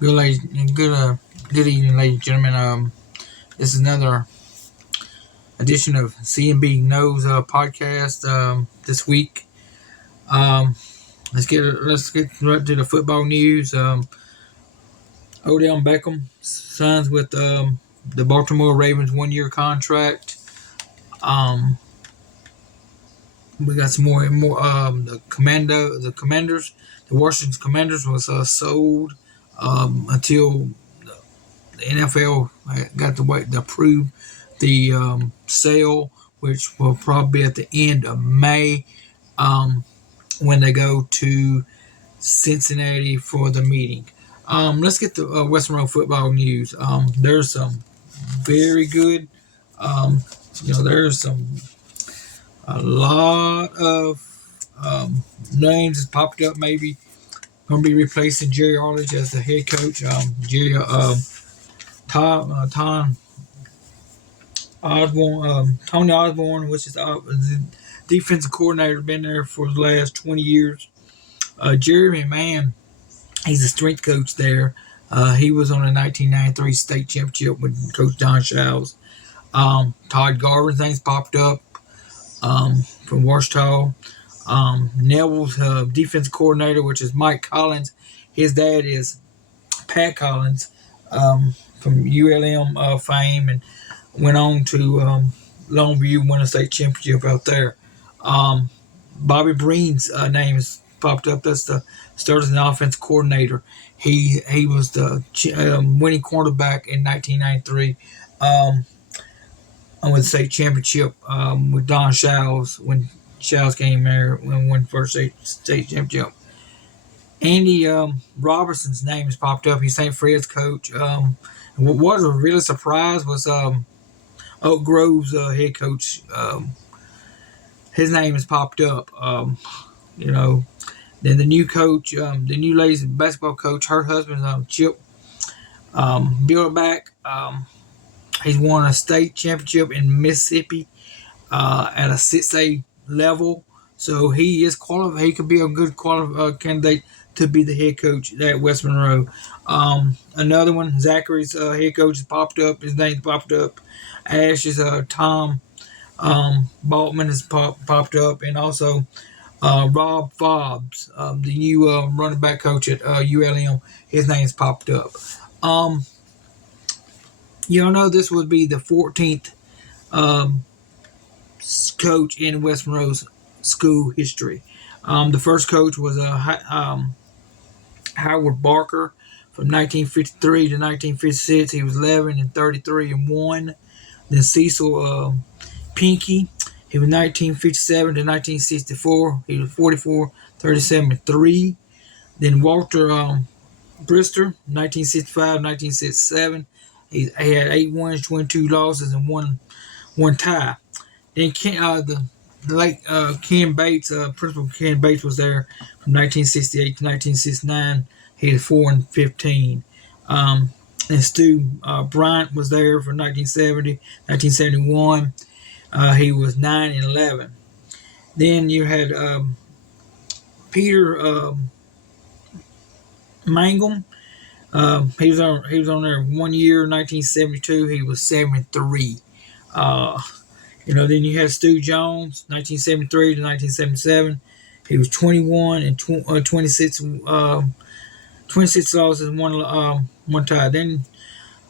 Good, good evening, ladies and gentlemen. This is another edition of CNB Knows podcast. This week, um, let's get right to the football news. Odell Beckham signs with the Baltimore Ravens 1 year contract. Um, we got some more. The Washington Commanders was sold until the NFL got to wait to approve the sale, which will probably be at the end of May when they go to Cincinnati for the meeting. Let's get the Western Road football news. There's some very good. Um, there's a lot of names that popped up. Maybe going to be replacing Jerry Arledge as the head coach. Tom Osborne, Tony Osborne, which is the defensive coordinator, been there for the last 20 years. Jeremy Mann, he's a strength coach there. He was on the 1993 state championship with Coach Don Showles. Todd Garvin's name's popped up from Washita. Neville's defensive coordinator, which is Mike Collins. His dad is Pat Collins from ULM fame, and went on to Longview, won a state championship out there. Bobby Breen's name has popped up. That's the starting offense coordinator. He was the winning quarterback in 1993. I would say championship with Don Showles when Showles came there and won first state championship. Andy Robertson's name has popped up. He's St. Fred's coach. What was a really surprise was Oak Grove's head coach. His name has popped up. Then the new coach, the new ladies basketball coach, her husband, Chip Billback. He's won a state championship in Mississippi at a 6A level. So he is qualified. He could be a good candidate to be the head coach at West Monroe. Another one, Zachary's head coach has popped up. His name popped up. Ash's Tom Baltman has popped up, and also Rob Fobbs, the new running back coach at ULM. His name's popped up. This would be the 14th coach in West Monroe's school history. The first coach was Howard Barker from 1953 to 1956. He was 11-33-1. Then Cecil Pinky, he was 1957 to 1964. He was 44-37-3. Then Walter Brister, 1965-1967. He had 8 wins, 22 losses, and one tie. Then the late Ken Bates, Principal Ken Bates, was there from 1968 to 1969. He had 4-15. And Stu Bryant was there from 1970, 1971. He was 9-11. Then you had Peter Mangum. He was on there 1 year, 1972. He was 7-3. Then you had Stu Jones, 1973 to 1977. He was 21 and 26 losses and one tie. Then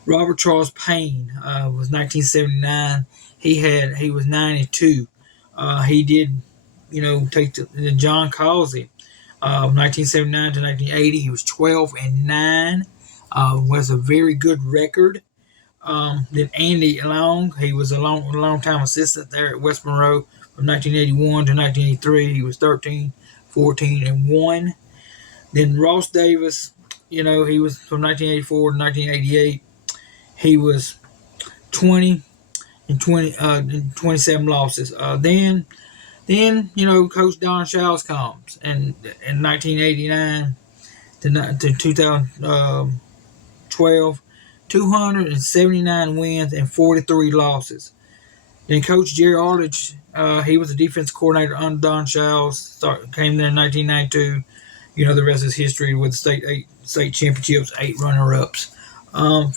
Robert Charles Payne was 1979. He was 9-2. He did, take the John Causey. 1979 to 1980, he was 12-9. Was a very good record. Then Andy Long, he was a long time assistant there at West Monroe from 1981 to 1983. He was 13-14-1. Then Ross Davis, he was from 1984 to 1988. He was 20-27 losses. Then Coach Don Showles comes, and in 1989 to 2012, 279 wins and 43 losses. Then Coach Jerry Arledge, he was the defense coordinator under Don Showles. Came there in 1992. you know the rest is history with state championships, 8 runner-ups. From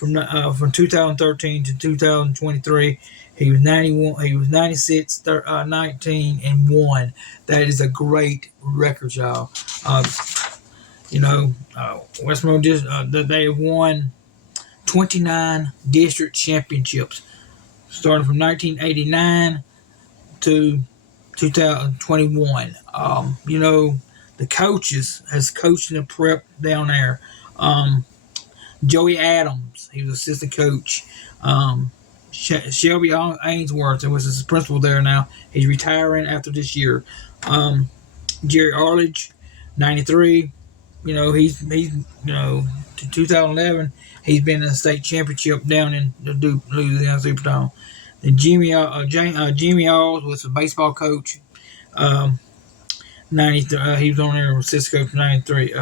2013 to 2023, he was 91. He was 96, 19 and 1. That is a great record, y'all. Uh, West Monroe just they have won 29 district championships, starting from 1989 to 2021. The coaches has coached in the prep down there. Joey Adams, he was assistant coach. Shelby Ainsworth was his principal there now. He's retiring after this year. Jerry Arledge, 93. To 2011, he's been in the state championship down in the Louisiana Superdome. And Jimmy Alls was a baseball coach. 93. He was on there with assistant coach 93.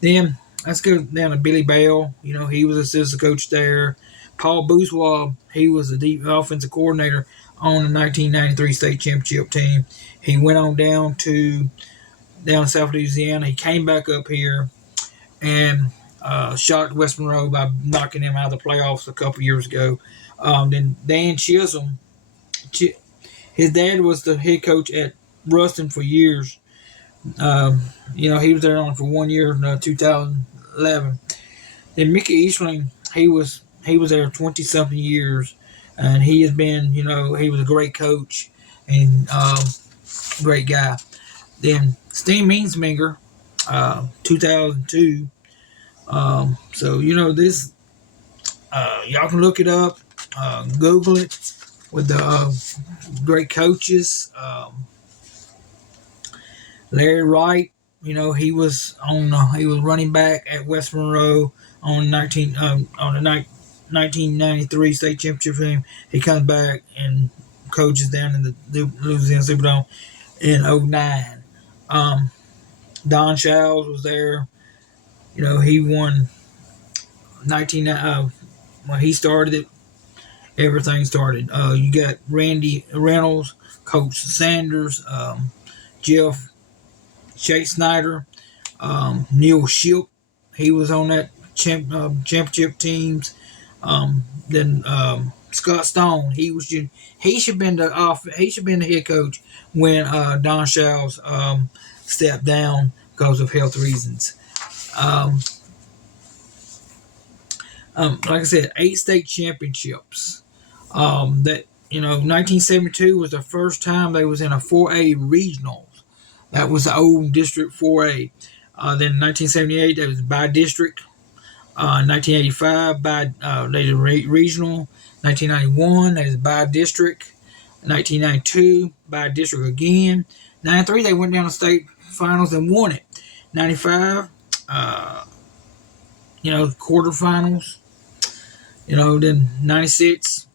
Then let's go down to Billy Bell. He was assistant coach there. Paul Boussois, he was the offensive coordinator on the 1993 state championship team. He went on down in South Louisiana. He came back up here and shocked West Monroe by knocking them out of the playoffs a couple years ago. Then Dan Chisholm, his dad was the head coach at Ruston for years. He was there only for 1 year in 2011. Then Mickey Eastling, he was there 20-something years, and he has been, he was a great coach and great guy. Then Steen Meansminger, 2002. This, y'all can look it up, Google it with the great coaches. Larry Wright, he was running back at West Monroe on the 1993 state championship team. He comes back and coaches down in the Louisiana Superdome in 2009. Don Showles was there. He won 19. When he started it, everything started. You got Randy Reynolds, Coach Sanders, Jeff Chase Snyder, Neil Ship. He was on that championship teams. Then Scott Stone. He should have been the head coach when Don Showles stepped down because of health reasons. Like I said, 8 state championships. 1972 was the first time they was in a 4A regionals. That was the old District 4A. Then 1978, that was by district. 1985, they did regional. 1991, they was by district. 1992, by district again. 93, they went down to state finals and won it. 95, quarterfinals. Then 96,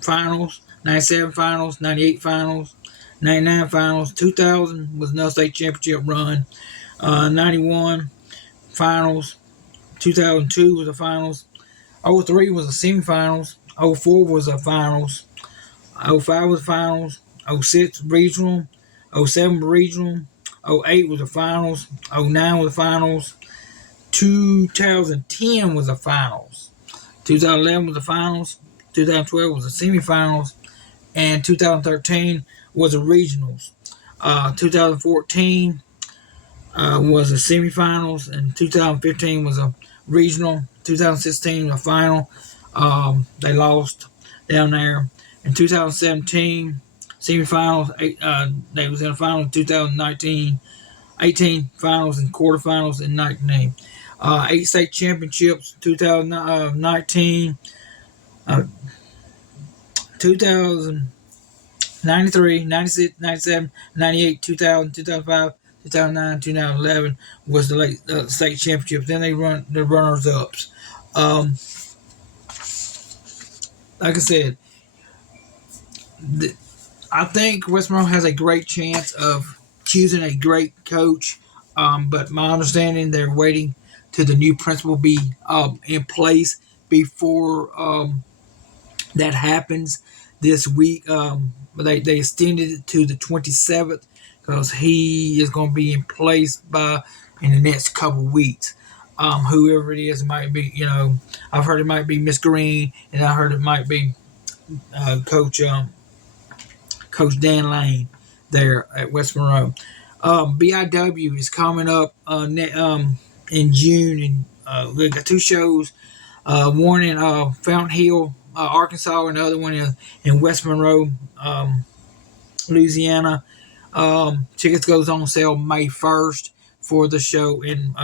finals. 97 finals. 98 finals. 99 finals. 2000 was another state championship run. 91 finals. 2002 was the finals. 03 was the semifinals. 04 was the finals. 05 was the finals. 06 regional. 07 regional. 08 was the finals. 09 was the finals. 2010 was the finals. 2011 was the finals. 2012 was the semifinals. And 2013 was the regionals. 2014 was the semifinals, and 2015 was a regional. 2016 was a final. They lost down there. In 2017, semifinals. They was in the final in 2019. 18 finals and quarterfinals in 19. 8 state championships. 2019. 2093, 96, 97, 98, 2000, 2005, 2009, 2011 was the state championships. Then they run the runners-ups. Like I said, I think West Monroe has a great chance of choosing a great coach. But my understanding, they're waiting till the new principal be in place before that happens this week. They extended it to the 27th because he is going to be in place in the next couple weeks. Whoever it is, it might be, I've heard it might be Miss Green, and I heard it might be Coach Dan Lane there at West Monroe. BIW is coming up in June, and we got two shows. One in Fountain Hill, Arkansas, and the other one in West Monroe, Louisiana. Tickets goes on sale May 1st for the show in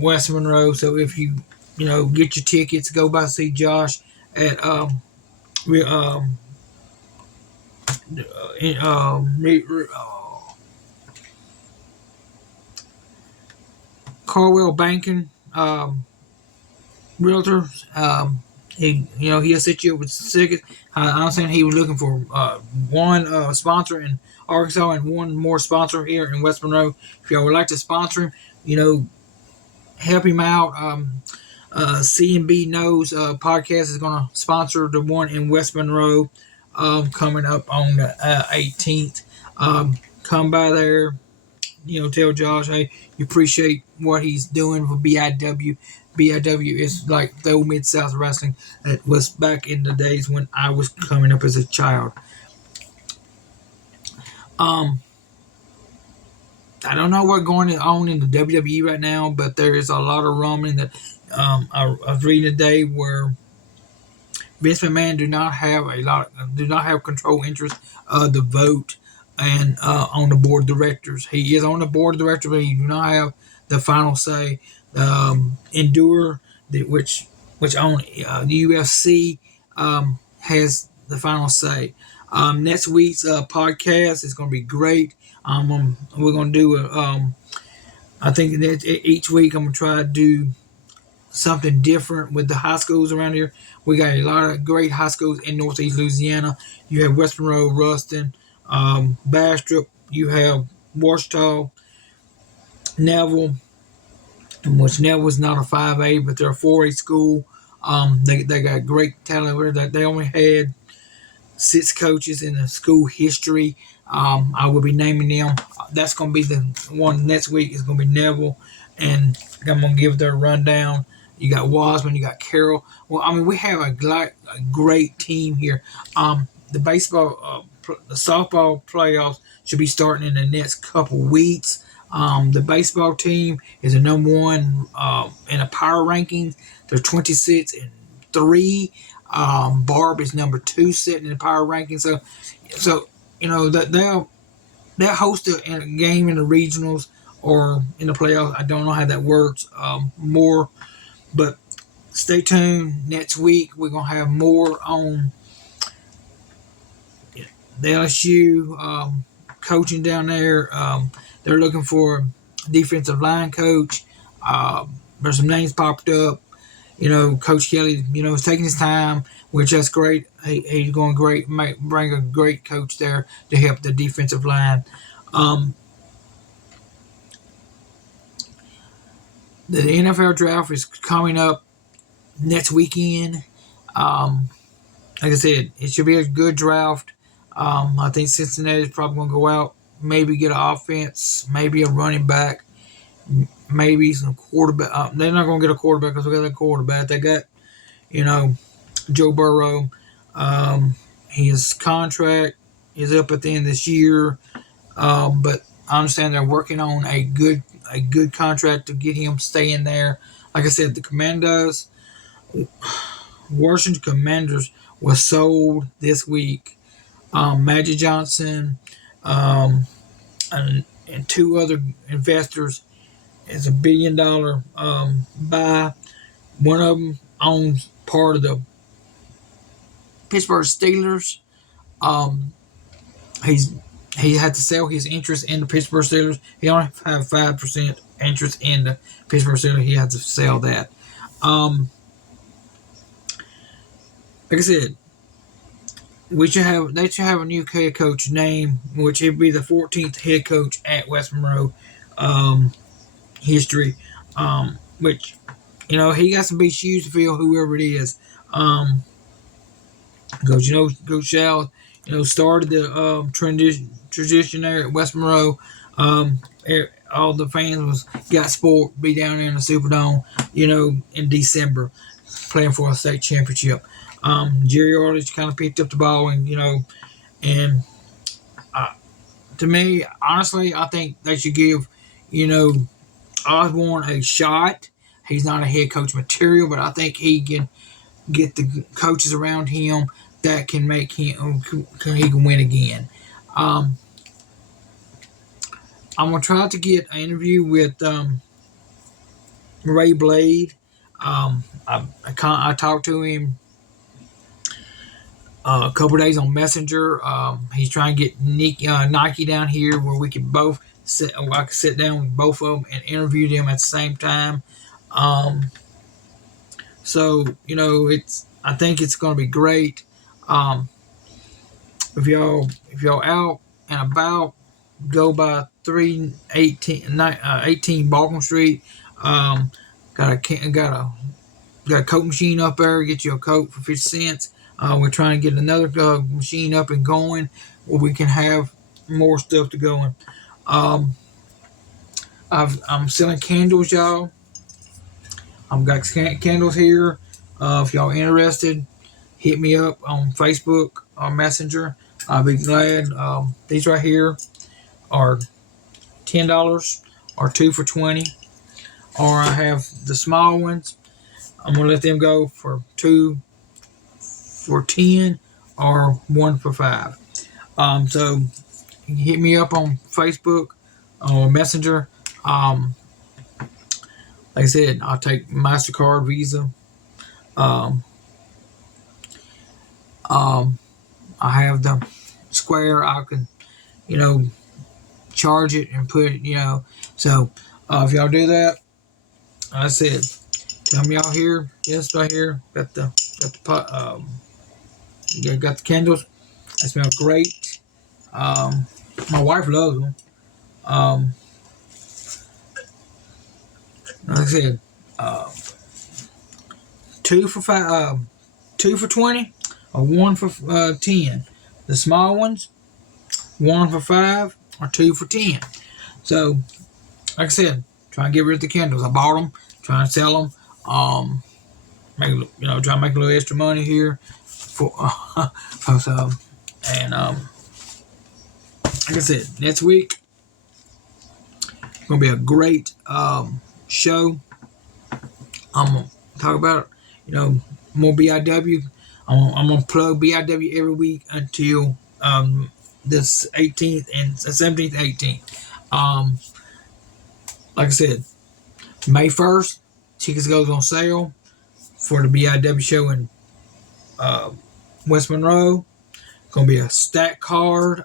West Monroe. So if you get your tickets, go by see Josh at Carwell Banking Realtors. He'll set you up with tickets. I understand he was looking for one sponsor in Arkansas and one more sponsor here in West Monroe. If y'all would like to sponsor him, help him out. CNB Knows podcast is going to sponsor the one in West Monroe coming up on the 18th. Come by there. Tell Josh, hey, you appreciate what he's doing for BIW. BIW is like the old Mid-South Wrestling that was back in the days when I was coming up as a child. I don't know what's going on in the WWE right now, but there is a lot of rumbling that I was reading today where Vince McMahon do not have control interest of the vote and on the board of directors. He is on the board of directors, but he do not have the final say. Endure, which on the UFC has the final say. Next week's podcast is going to be great. We're going to do I think that each week I'm going to try to do something different with the high schools around here. We got a lot of great high schools in Northeast Louisiana. You have West Monroe, Ruston, Bastrop. You have Washita, Neville, which Neville's not a 5A, but they're a 4A school. They got great talent. They only had 6 coaches in the school history. I will be naming them. That's going to be the one next week. Is going to be Neville, and I'm going to give their rundown. You got Wasman, you got Carroll. Well, I mean, we have a great team here. The softball playoffs should be starting in the next couple weeks. The baseball team is the number one in the power rankings. They're 26-3. Barb is number 2 sitting in the power rankings. So that they'll host a game in the regionals or in the playoffs. I don't know how that works more, but stay tuned. Next week we're gonna have more on the LSU coaching down there. They're looking for a defensive line coach. There's some names popped up. Coach Kelly, is taking his time, which that's great. He's going great. Might bring a great coach there to help the defensive line. The NFL draft is coming up next weekend. Like I said, it should be a good draft. I think Cincinnati is probably going to go out, maybe get an offense, maybe a running back, maybe some quarterback. They're not going to get a quarterback because we got a quarterback. They got, Joe Burrow. His contract is up at the end of this year, but I understand they're working on a good contract to get him staying there. Like I said, the Washington Commanders was sold this week. Magic Johnson and 2 other investors. It's $1 billion buy. One of them owns part of the Pittsburgh Steelers. He had to sell his interest in the Pittsburgh Steelers. He only have 5% interest in the Pittsburgh Steelers. He had to sell that. Like I said, they should have a new head coach name, which would be the 14th head coach at West Monroe history. Which, he got some big shoes to fill, whoever it is. Coach Shell, started the tradition there at West Monroe. All the fans got sport be down there in the Superdome, in December, playing for a state championship. Jerry Arledge kind of picked up the ball, and to me, honestly, I think they should give, Osborne a shot. He's not a head coach material, but I think he can get the coaches around him that can make him he can win again. I'm gonna try to get an interview with Ray Blade. I talked to him a couple days on Messenger. He's trying to get Nike down here where we could both I could sit down with both of them and interview them at the same time. So I think it's going to be great. If y'all out and about, go by 318 Balcom Street. Got a Coke machine up there. Get you a Coke for 50 cents. We're trying to get another machine up and going where we can have more stuff to going. I'm selling candles, y'all. I've got candles here. If y'all interested, hit me up on Facebook or Messenger. I'll be glad. These right here are $10 or 2 for $20. Or I have the small ones. I'm gonna let them go for 2 for $10 or 1 for $5. So you can hit me up on Facebook or Messenger. Like I said, I'll take MasterCard, Visa. I have the Square. I can, charge it and put it, So if y'all do that, like I said, tell me y'all here. Yes, right here. Got the pot. Got the candles. They smell great. My wife loves them. Like I said, 2 for $5, 2 for $20, or 1 for $10. The small ones, 1 for $5 or 2 for $10. So, like I said, trying to get rid of the candles. I bought them, trying to sell them. Trying to make a little extra money here for and like I said, next week gonna be a great show. I'm gonna talk about more BIW. I'm gonna plug BIW every week until this 18th and 17th, 18th. Like I said, May 1st, tickets goes on sale for the BIW show in West Monroe. Gonna be a stack card.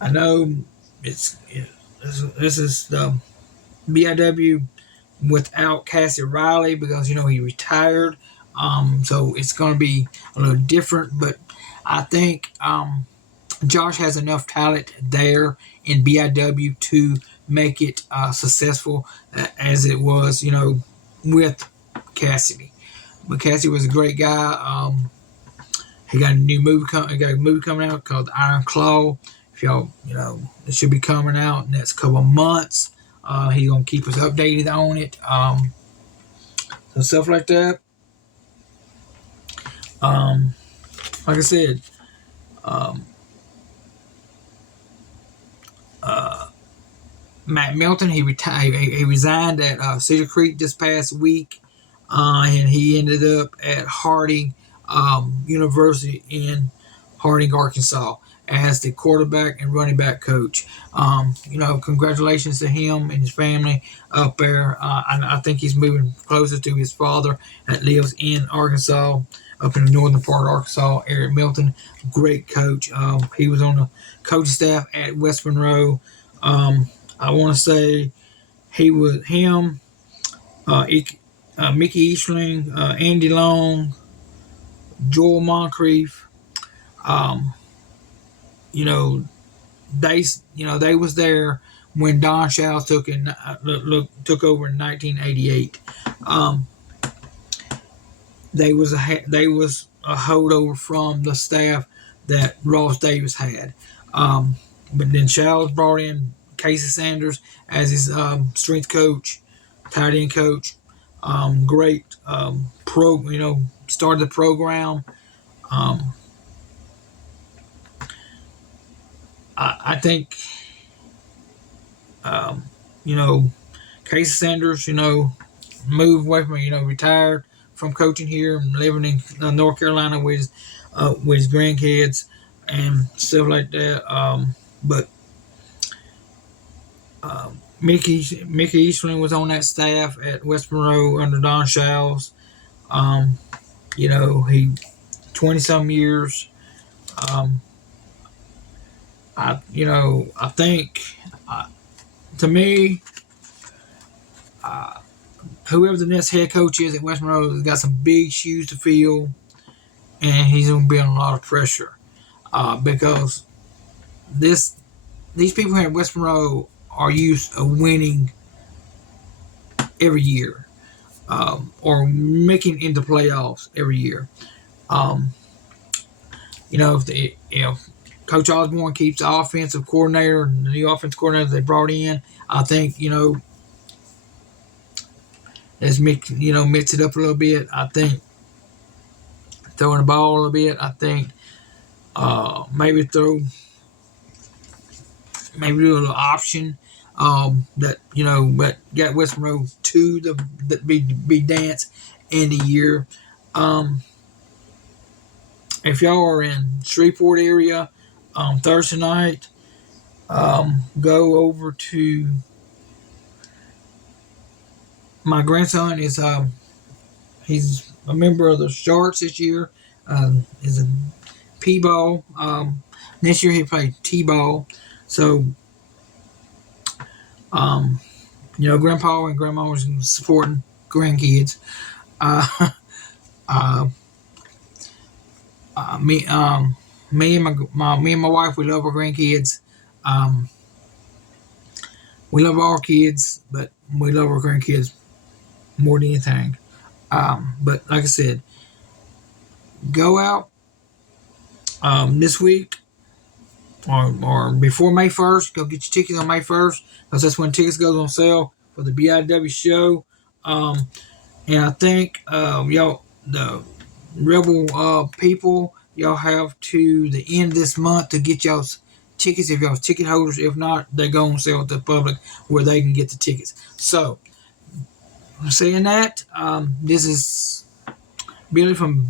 I know this is the BIW without Cassie Riley because he retired. So it's gonna be a little different, but I think Josh has enough talent there in BIW to make it successful as it was, with Cassidy. But Cassidy was a great guy. He got a new movie coming out called The Iron Claw. If y'all, it should be coming out in the next couple of months. He's gonna keep us updated on it. So stuff like that. Like I said, Matt Milton, he retired. He resigned at Cedar Creek this past week, and he ended up at Harding University in Harding, Arkansas, as the quarterback and running back coach. Congratulations to him and his family up there. I think he's moving closer to his father that lives in Arkansas, up in the northern part of Arkansas. Eric Milton, great coach. He was on the coaching staff at West Monroe. I want to say he was him, Mickey Eastling, Andy Long, Joel Moncrief. They was there when Don Shales took over in 1988. They was a holdover from the staff that Ross Davis had. But then Shales brought in Casey Sanders as his strength coach, tight end coach. Great started the program. I think, Casey Sanders, moved away from, retired from coaching here and living in North Carolina with his grandkids and stuff like that. But Mickey Eastland was on that staff at West Monroe under Don Shales. He 20-some years. I think, to me, whoever the next head coach is at West Monroe has got some big shoes to fill, and he's going to be under a lot of pressure because these people here at West Monroe are used to winning every year or making into playoffs every year. If Coach Osborne keeps the offensive coordinator and the new offensive coordinator they brought in, I think, let's mix it up a little bit. I think throwing the ball a little bit. I think maybe do a little option that got West Monroe to the big dance in the year. If y'all are in Shreveport area Thursday night, go over to my grandson is he's a member of the Sharks this year. Is a P-ball. Next year he played T-ball. So, Grandpa and Grandma was supporting grandkids. Me and my wife, we love our grandkids. We love our kids, but we love our grandkids more than anything. But like I said, go out this week or before May 1st. Go get your tickets on May 1st because that's when tickets goes on sale for the BIW show. And I think y'all, the Rebel people, y'all have to the end of this month to get y'all's tickets if y'all's ticket holders. If not, they go on sale to the public where they can get the tickets. So, saying that, this is Billy from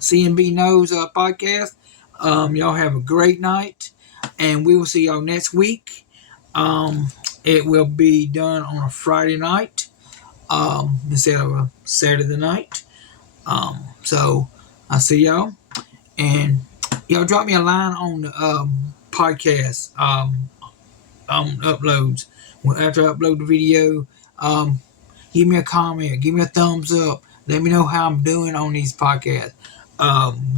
CNB Knows podcast. Y'all have a great night, and we will see y'all next week. It will be done on a Friday night instead of a Saturday night. So I'll see y'all, and y'all drop me a line on the podcast uploads. After I upload the video, give me a comment, give me a thumbs up, let me know how I'm doing on these podcasts.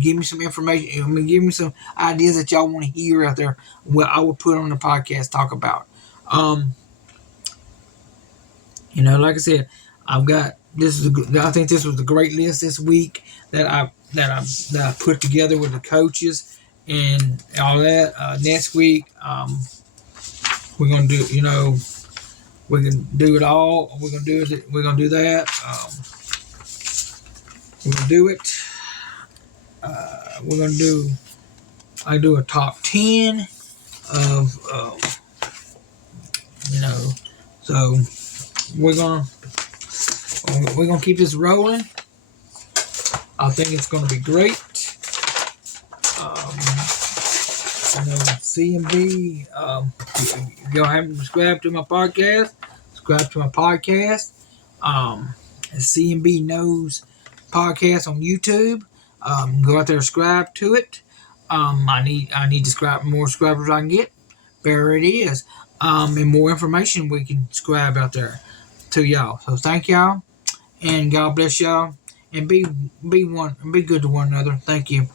Give me some information. Give me some ideas that y'all want to hear out there. What I will put on the podcast, talk about. Like I said, I've got this. I think this was a great list this week that I put together with the coaches and all that. Next week, we're gonna do. We can do it all. We're gonna do it. We're gonna do that. We're gonna do it. We're gonna do. I do a top 10 of. So we're gonna keep this rolling. I think it's gonna be great. CMB. If y'all haven't subscribed to my podcast, subscribe to my podcast. CMB Knows podcast on YouTube. Go out there and subscribe to it. I need more subscribers I can get. There it is. And more information we can subscribe out there to y'all. So thank y'all, and God bless y'all, and be good to one another. Thank you.